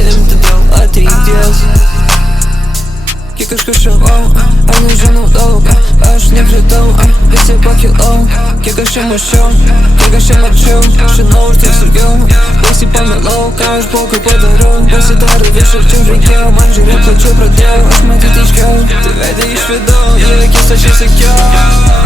imti daug ateities. Kiek aš kažkavau, ar nežinau daug, aš nekritau, visi pakilau. Kiek aš čia mačiau, kiek aš čia mačiau, žinau už tai surgiau. Baisiai pamilau, ką aš blogai padariau, pasidarė vis arčiau reikėjo, man žiūrėt plačiau pradėjau, aš matyti aiškiau. Tai veidai išvidau, į akis aš įsakiau.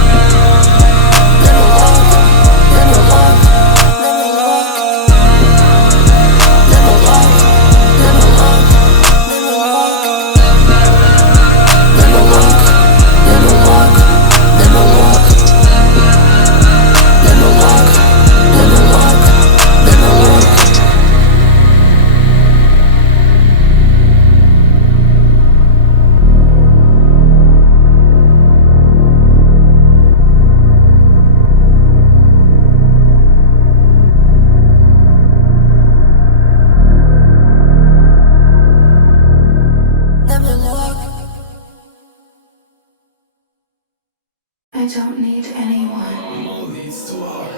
I don't need anyone. All these too hard.